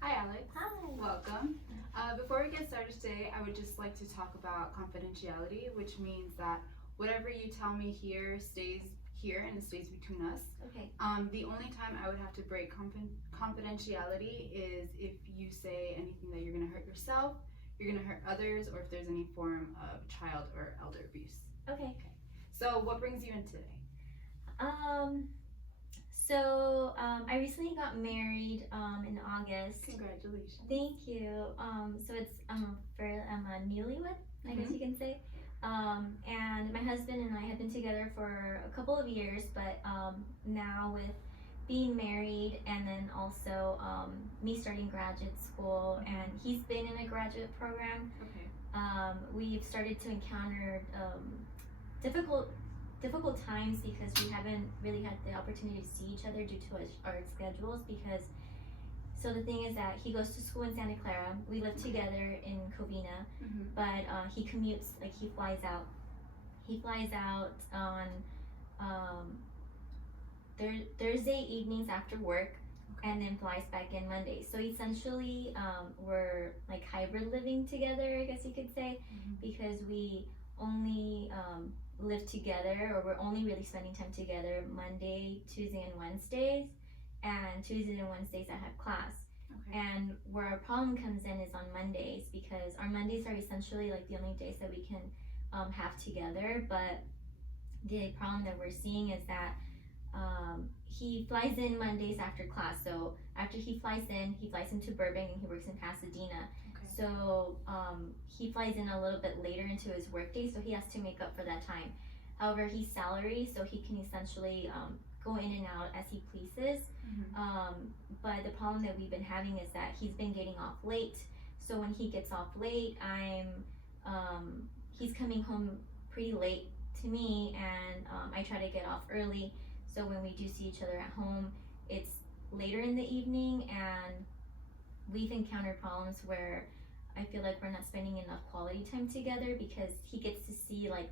Hi, Alex. Hi. Welcome. Before we get started today, I would just like to talk about confidentiality, which means that whatever you tell me here stays here and it stays between us. Okay. The only time I would have to break confidentiality is if you say anything that you're going to hurt yourself, you're going to hurt others, or if there's any form of child or elder abuse. Okay. So, what brings you in today? I recently got married in August. Congratulations. Thank you. So it's I'm a newlywed, I guess you can say. And my husband and I have been together for a couple of years, but now with being married and then also me starting graduate school, and he's been in a graduate program. Okay. We've started to encounter difficult times because we haven't really had the opportunity to see each other due to our schedules. Because so the thing is that he goes to school in Santa Clara, we live together in Covina, but he commutes, like he flies out on Thursday evenings after work, and then flies back in Monday. So essentially we're like hybrid living together, I guess you could say, because we only live together, or we're only really spending time together Monday, Tuesday, and Wednesdays. And Tuesdays and Wednesdays I have class. Okay. And where our problem comes in is on Mondays, because our Mondays are essentially like the only days that we can have together. But the problem that we're seeing is that he flies in Mondays after class. So after he flies into Burbank, and he works in Pasadena. So he flies in a little bit later into his workday, so he has to make up for that time. However, he's salary, so he can essentially go in and out as he pleases. But the problem that we've been having is that he's been getting off late. So when he gets off late, he's coming home pretty late to me, and I try to get off early. So when we do see each other at home, it's later in the evening, and we've encountered problems where I feel like we're not spending enough quality time together, because he gets to see like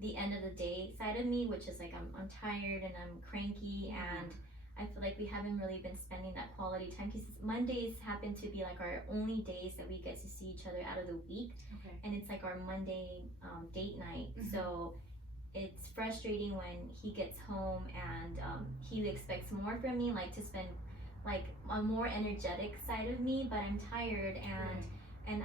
the end of the day side of me, which is like I'm tired and I'm cranky, and I feel like we haven't really been spending that quality time, because Mondays happen to be like our only days that we get to see each other out of the week. And it's like our Monday date night. So it's frustrating when he gets home and he expects more from me, like to spend like a more energetic side of me, but I'm tired, and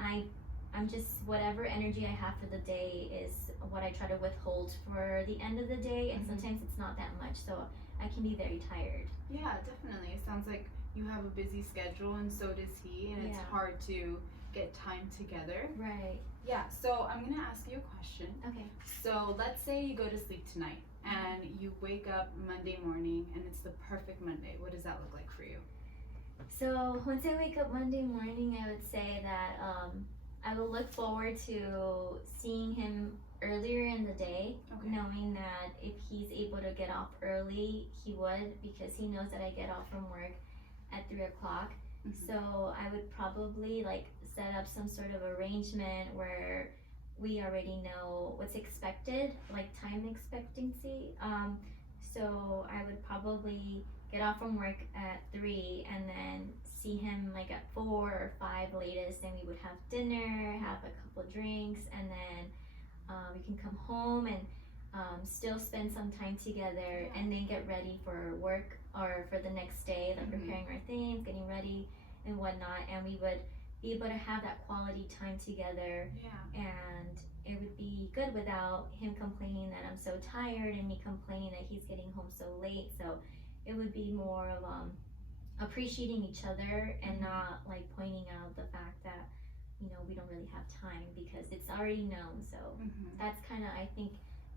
I'm just, whatever energy I have for the day is what I try to withhold for the end of the day, and sometimes it's not that much, so I can be very tired. Yeah, definitely. It sounds like you have a busy schedule, and so does he, and it's hard to get time together. Right. Yeah, so I'm gonna ask you a question. Okay. So let's say you go to sleep tonight and you wake up Monday morning and it's the perfect Monday. What does that look like for you? So once I wake up Monday morning, I would say that I will look forward to seeing him earlier in the day, knowing that if he's able to get off early, he would, because he knows that I get off from work at 3 o'clock. So I would probably like set up some sort of arrangement where we already know what's expected, like time expectancy. So I would probably get off from work at 3 and then see him like at 4 or 5 latest, and we would have dinner, have a couple drinks, and then we can come home and still spend some time together, and then get ready for work or for the next day, like preparing our things, getting ready and whatnot, and we would be able to have that quality time together. And it would be good without him complaining that I'm so tired, and me complaining that he's getting home so late. So it would be more of appreciating each other, and not like pointing out the fact that, you know, we don't really have time, because it's already known. So that's kind of, I think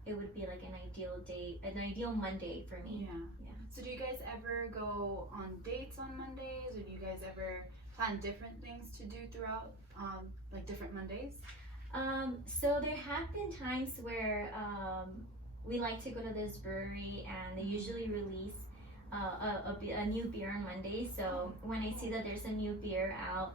it would be like an ideal day, an ideal Monday for me. Yeah. So do you guys ever go on dates on Mondays, or do you guys ever plan different things to do throughout like different Mondays? So there have been times where we like to go to this brewery, and they usually release a new beer on Monday. So when I see that there's a new beer out,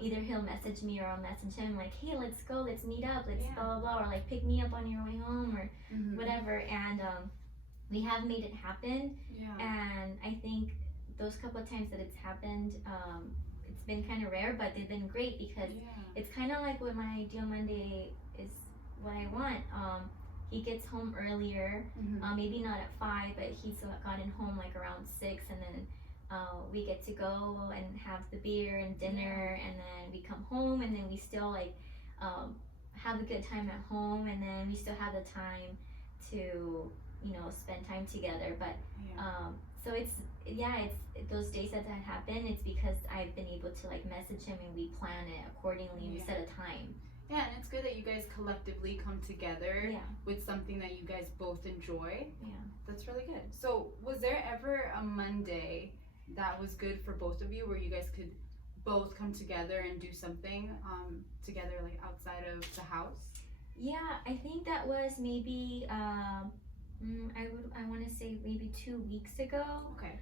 either he'll message me or I'll message him like, hey, let's go, let's meet up, let's blah blah blah, or like pick me up on your way home, or whatever. And we have made it happen. And I think those couple of times that it's happened, it's been kind of rare, but they've been great because it's kind of like what my ideal Monday is, what I want. He gets home earlier, maybe not at 5, but he's gotten home like around 6, and then we get to go and have the beer and dinner, and then we come home, and then we still like have a good time at home, and then we still have the time to spend time together. But so it's those days that happen, it's because I've been able to like message him, and we plan it accordingly, and we set a time. Yeah, and it's good that you guys collectively come together with something that you guys both enjoy. Yeah. That's really good. So was there ever a Monday that was good for both of you, where you guys could both come together and do something together, like outside of the house? Yeah, I think that was maybe I want to say maybe 2 weeks ago. Okay.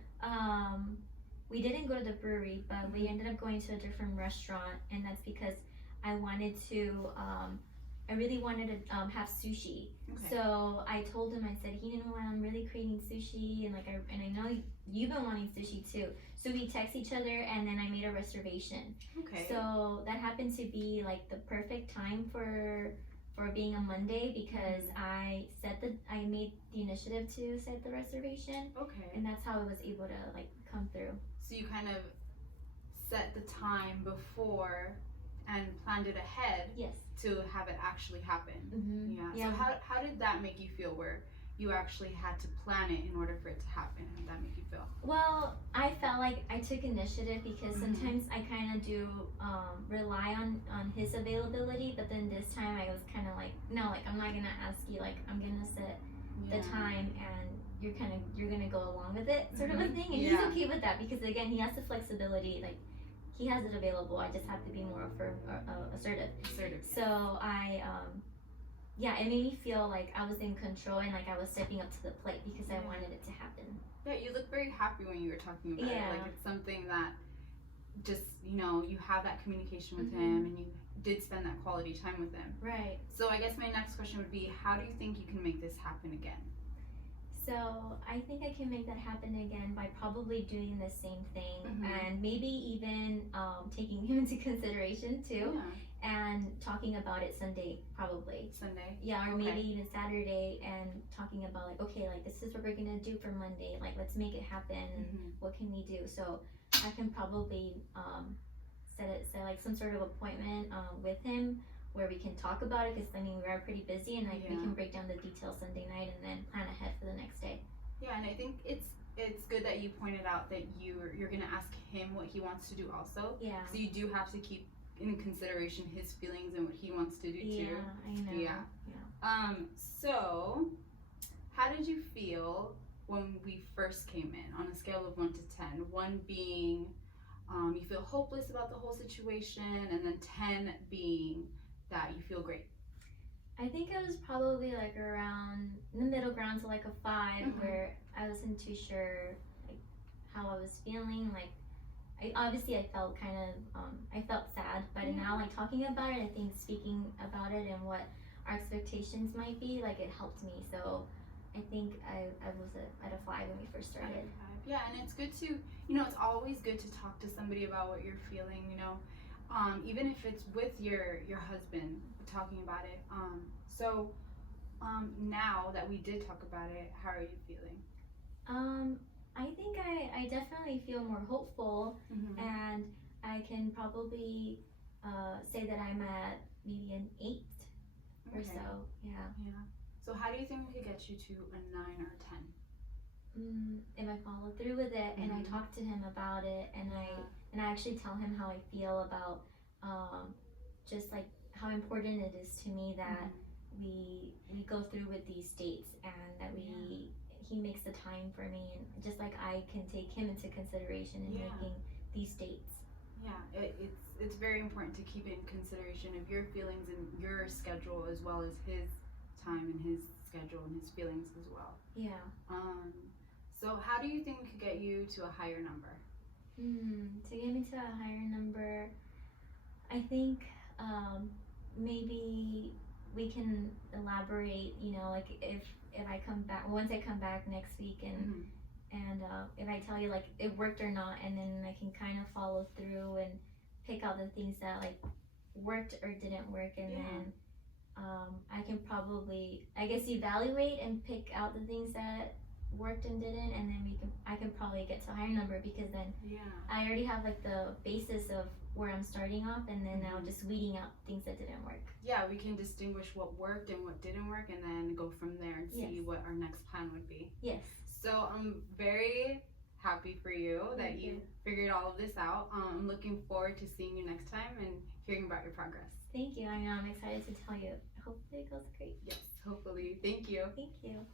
We didn't go to the brewery, but we ended up going to a different restaurant, and that's because I really wanted to have sushi. Okay. So I told him, I said, you know what, I'm really craving sushi, and I know you've been wanting sushi too. So we text each other, and then I made a reservation. Okay. So that happened to be like the perfect time for being a Monday, because I made the initiative to set the reservation. Okay. And that's how I was able to like come through. So you kind of set the time before and planned it ahead. Yes. To have it actually happen. Yeah. So how did that make you feel, where you actually had to plan it in order for it to happen? How did that make you feel? Well, I felt like I took initiative, because sometimes I kind of do rely on his availability, but then this time I was kind of like, no, like I'm not gonna ask you, like I'm gonna set the time, and you're gonna go along with it, sort of a thing. And he's okay with that, because again, he has the flexibility, like he has it available. I just have to be more assertive. So it made me feel like I was in control, and like I was stepping up to the plate, because I wanted it to happen. Yeah, you look very happy when you were talking about it. Like it's something that just, you have that communication with him, and you did spend that quality time with him. Right. So I guess my next question would be, how do you think you can make this happen again? So I think I can make that happen again by probably doing the same thing, and maybe even taking him into consideration too, and talking about it Sunday, probably. Sunday? Yeah, or maybe even Saturday, and talking about like, okay, like this is what we're gonna do for Monday, like let's make it happen, and what can we do? So I can probably set like some sort of appointment with him, where we can talk about it, because I mean we are pretty busy, and we can break down the details Sunday night, and then plan ahead for the next day. Yeah, and I think it's good that you pointed out that you're gonna ask him what he wants to do also. Yeah. So you do have to keep in consideration his feelings and what he wants to do too. Yeah, I know. Yeah. So how did you feel when we first came in, on a scale of 1 to 10? 1 being you feel hopeless about the whole situation, and then 10 being that you feel great. I think it was probably like around in the middle ground, to like a 5, where I wasn't too sure like how I was feeling. Like I felt kind of I felt sad, but now like talking about it, I think speaking about it and what our expectations might be, like it helped me. So I think I was at a 5 when we first started. Yeah, and it's good to, it's always good to talk to somebody about what you're feeling, even if it's with your husband, talking about it. So now that we did talk about it, how are you feeling? I think I definitely feel more hopeful, and I can probably say that I'm at maybe an 8 or so. Yeah. So how do you think we could get you to a 9 or a 10? If I follow through with it, and I talk to him about it, and I actually tell him how I feel about just like how important it is to me that we go through with these dates, and that he makes the time for me, and just like I can take him into consideration in making these dates. Yeah, it's very important to keep in consideration of your feelings and your schedule, as well as his time and his schedule and his feelings as well. Yeah. So how do you think we could get you to a higher number? To get me to a higher number, I think maybe we can elaborate, like if I come back, once I come back next week, and and if I tell you like it worked or not, and then I can kind of follow through and pick out the things that like worked or didn't work, and then I can probably, I guess, evaluate and pick out the things that worked and didn't, and then I can probably get to a higher number, because then I already have like the basis of where I'm starting off, and then now just weeding out things that didn't work. Yeah, we can distinguish what worked and what didn't work, and then go from there and see what our next plan would be. Yes. So I'm very happy for you that you figured all of this out. I'm looking forward to seeing you next time and hearing about your progress. Thank you. I mean, I'm excited to tell you. Hopefully it goes great. Yes, hopefully. Thank you. Thank you.